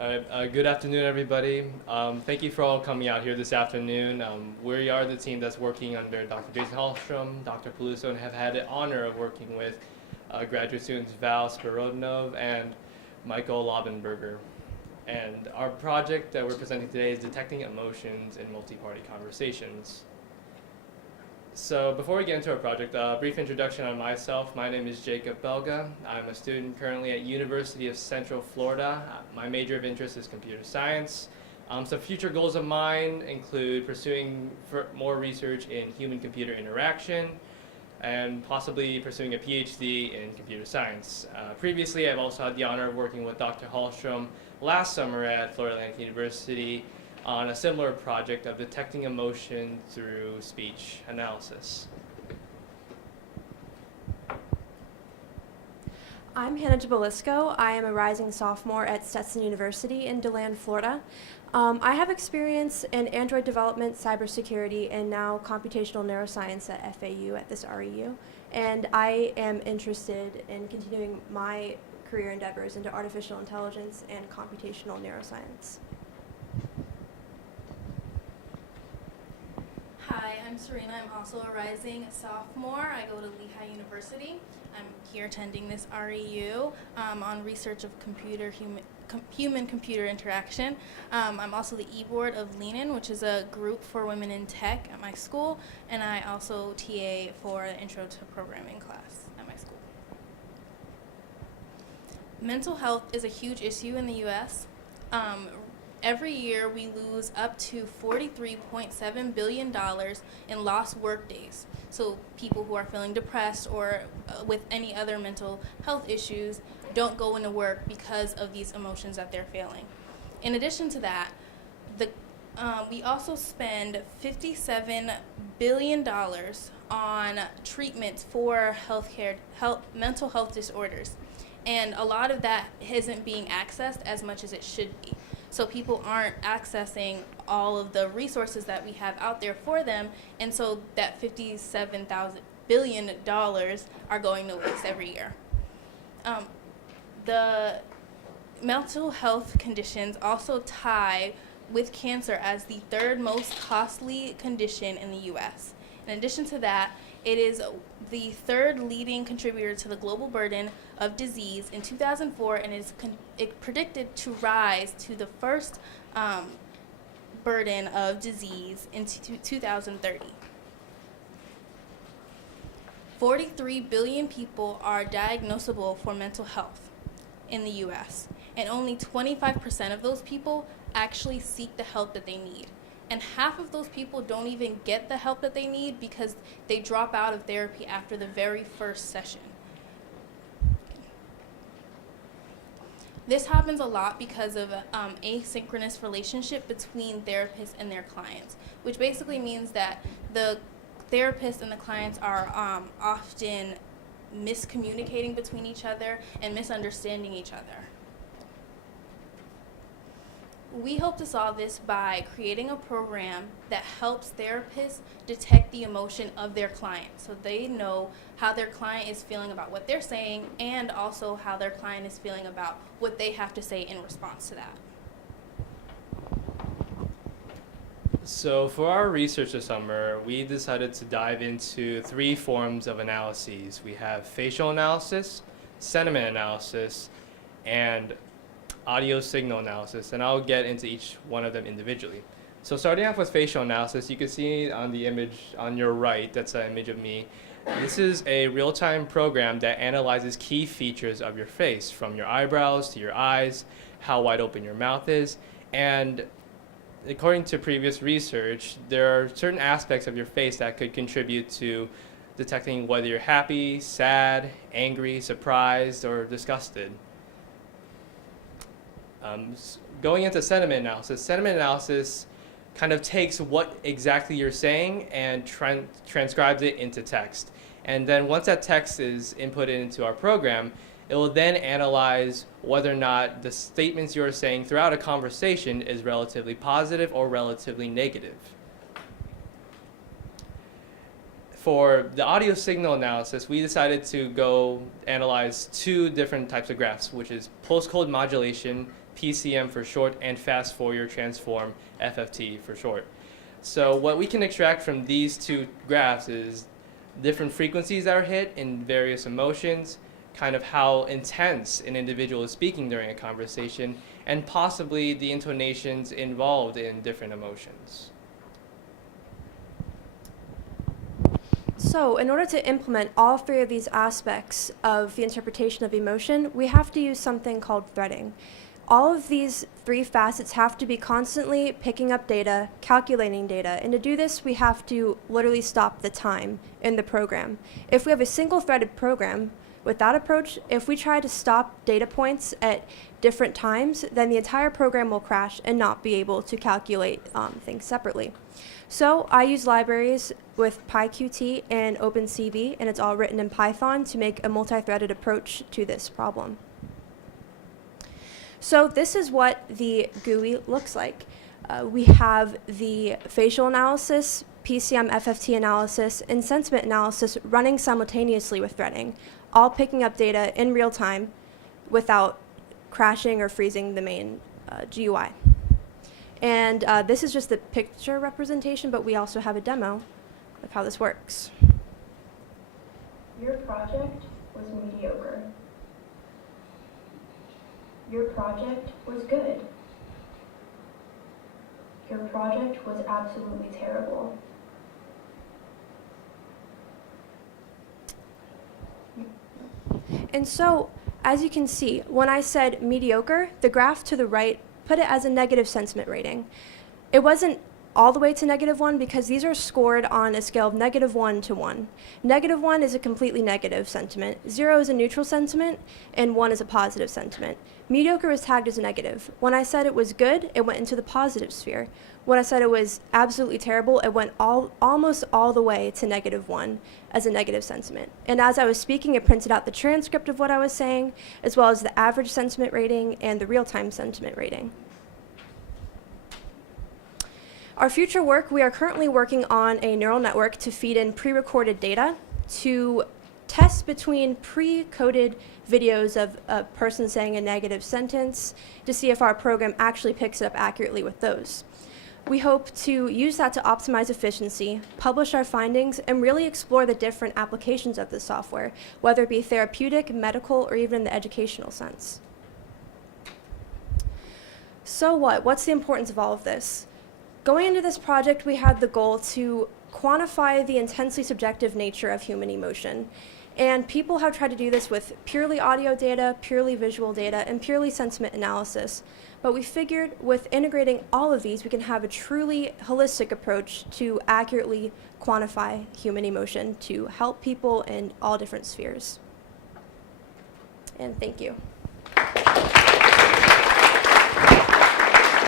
All right, good afternoon, everybody. Thank you for all coming out here this afternoon. We are the team that's working under Dr. Jason Hallstrom, Dr. Peluso, and have had the honor of working with graduate students Val Spirodnov and Michael Lobenberger. And our project that we're presenting today is Detecting Emotions in Multi-Party Conversations. So before we get into our project, a brief introduction on myself. My name is Jacob Belga. I'm a student currently at University of Central Florida. My major of interest is computer science. Some future goals of mine include pursuing more research in human-computer interaction and possibly pursuing a PhD in computer science. Previously, I've also had the honor of working with Dr. Hallstrom last summer at Florida Atlantic University on a similar project of detecting emotion through speech analysis. I'm Hannah Gibilisco. I am a rising sophomore at Stetson University in DeLand, Florida. I have experience in Android development, cybersecurity, and now computational neuroscience at FAU at this REU. And I am interested in continuing my career endeavors into artificial intelligence and computational neuroscience. Hi, I'm Serena. I'm also a rising sophomore. I go to Lehigh University. I'm here attending this REU on research of human-computer interaction. I'm also the e-board of Leanin, which is a group for women in tech at my school, and I also TA for the Intro to Programming class at my school. Mental health is a huge issue in the U.S. Every year, we lose up to $43.7 billion in lost work days. So people who are feeling depressed or with any other mental health issues don't go into work because of these emotions that they're feeling. In addition to that, we also spend $57 billion on treatments for mental health disorders. And a lot of that isn't being accessed as much as it should be. So people aren't accessing all of the resources that we have out there for them, and so that $57 billion are going to waste every year. The mental health conditions also tie with cancer as the third most costly condition in the U.S. In addition to that, it is the third leading contributor to the global burden of disease in 2004, and is predicted to rise to the first burden of disease in 2030. 43 billion people are diagnosable for mental health in the U.S., and only 25% of those people actually seek the help that they need. And half of those people don't even get the help that they need because they drop out of therapy after the very first session. This happens a lot because of asynchronous relationship between therapists and their clients, which basically means that the therapists and the clients are often miscommunicating between each other and misunderstanding each other. We hope to solve this by creating a program that helps therapists detect the emotion of their client, so they know how their client is feeling about what they're saying, and also how their client is feeling about what they have to say in response to that. So for our research this summer, we decided to dive into three forms of analyses. We have facial analysis, sentiment analysis, and audio signal analysis, and I'll get into each one of them individually. So starting off with facial analysis, you can see on the image on your right, that's an image of me. This is a real-time program that analyzes key features of your face, from your eyebrows to your eyes, how wide open your mouth is, and according to previous research, there are certain aspects of your face that could contribute to detecting whether you're happy, sad, angry, surprised, or disgusted. Going into sentiment analysis kind of takes what exactly you're saying and transcribes it into text. And then once that text is inputted into our program, it will then analyze whether or not the statements you're saying throughout a conversation is relatively positive or relatively negative. For the audio signal analysis, we decided to go analyze two different types of graphs, which is pulse code modulation, PCM for short, and fast Fourier transform, FFT for short. So what we can extract from these two graphs is different frequencies that are hit in various emotions, kind of how intense an individual is speaking during a conversation, and possibly the intonations involved in different emotions. So in order to implement all three of these aspects of the interpretation of emotion, we have to use something called threading. All of these three facets have to be constantly picking up data, calculating data, and to do this, we have to literally stop the time in the program. If we have a single threaded program, with that approach, if we try to stop data points at different times, then the entire program will crash and not be able to calculate things separately. So I use libraries with PyQt and OpenCV, and it's all written in Python to make a multi-threaded approach to this problem. So this is what the GUI looks like. We have the facial analysis, PCM FFT analysis, and sentiment analysis running simultaneously with threading, all picking up data in real time without crashing or freezing the main GUI. And this is just the picture representation, but we also have a demo of how this works. Your project was mediocre. Your project was good. Your project was absolutely terrible. And so, as you can see, when I said mediocre, the graph to the right put it as a negative sentiment rating. It wasn't all the way to -1 because these are scored on a scale of -1 to 1. -1 is a completely negative sentiment, 0 is a neutral sentiment, and 1 is a positive sentiment. Mediocre is tagged as a negative. When I said it was good, it went into the positive sphere. When I said it was absolutely terrible, it went almost all the way to -1 as a negative sentiment. And as I was speaking, it printed out the transcript of what I was saying, as well as the average sentiment rating and the real-time sentiment rating. Our future work, we are currently working on a neural network to feed in pre-recorded data to test between pre-coded videos of a person saying a negative sentence to see if our program actually picks it up accurately with those. We hope to use that to optimize efficiency, publish our findings, and really explore the different applications of this software, whether it be therapeutic, medical, or even in the educational sense. So what's the importance of all of this? Going into this project, we had the goal to quantify the intensely subjective nature of human emotion. And people have tried to do this with purely audio data, purely visual data, and purely sentiment analysis. But we figured with integrating all of these, we can have a truly holistic approach to accurately quantify human emotion to help people in all different spheres. And thank you.